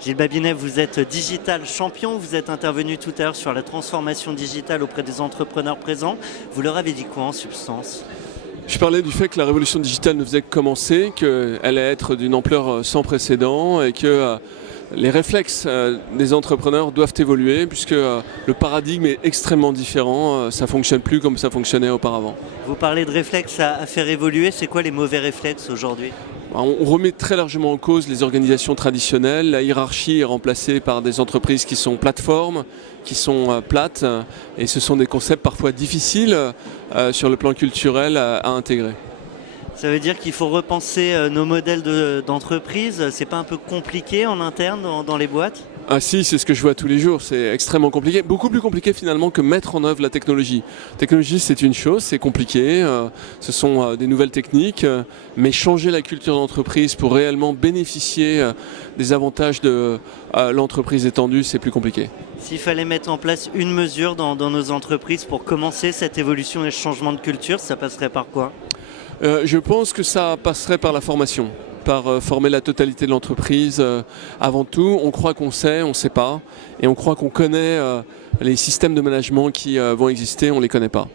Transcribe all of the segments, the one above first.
Gilles Babinet, vous êtes digital champion, vous êtes intervenu tout à l'heure sur la transformation digitale auprès des entrepreneurs présents. Vous leur avez dit quoi en substance ? Je parlais du fait que la révolution digitale ne faisait que commencer, qu'elle allait être d'une ampleur sans précédent et que les réflexes des entrepreneurs doivent évoluer puisque le paradigme est extrêmement différent, ça ne fonctionne plus comme ça fonctionnait auparavant. Vous parlez de réflexes à faire évoluer, c'est quoi les mauvais réflexes aujourd'hui ? On remet très largement en cause les organisations traditionnelles. La hiérarchie est remplacée par des entreprises qui sont plateformes, qui sont plates, et ce sont des concepts parfois difficiles sur le plan culturel à intégrer. Ça veut dire qu'il faut repenser nos modèles d'entreprise. C'est pas un peu compliqué en interne dans les boîtes ? Ah si, c'est ce que je vois tous les jours, c'est extrêmement compliqué, beaucoup plus compliqué finalement que mettre en œuvre la technologie. La technologie c'est une chose, c'est compliqué, ce sont des nouvelles techniques, mais changer la culture d'entreprise pour réellement bénéficier des avantages de l'entreprise étendue, c'est plus compliqué. S'il fallait mettre en place une mesure dans nos entreprises pour commencer cette évolution et ce changement de culture, ça passerait par quoi ? Je pense que ça passerait par la formation. Par former la totalité de l'entreprise. Avant tout, on croit qu'on sait, on ne sait pas. Et on croit qu'on connaît les systèmes de management qui vont exister, on ne les connaît pas.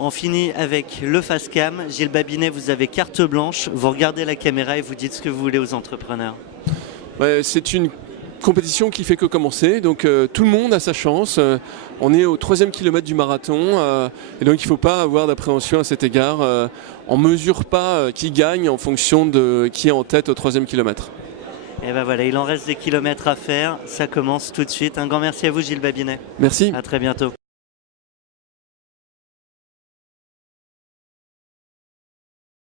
On finit avec le Facecam. Gilles Babinet, vous avez carte blanche. Vous regardez la caméra et vous dites ce que vous voulez aux entrepreneurs. C'est une compétition qui fait que commencer. Donc tout le monde a sa chance. On est au 3e kilomètre du marathon. Et donc il ne faut pas avoir d'appréhension à cet égard. On ne mesure pas qui gagne en fonction de qui est en tête au 3e kilomètre. Et ben voilà, il en reste des kilomètres à faire. Ça commence tout de suite. Un grand merci à vous, Gilles Babinet. Merci. À très bientôt.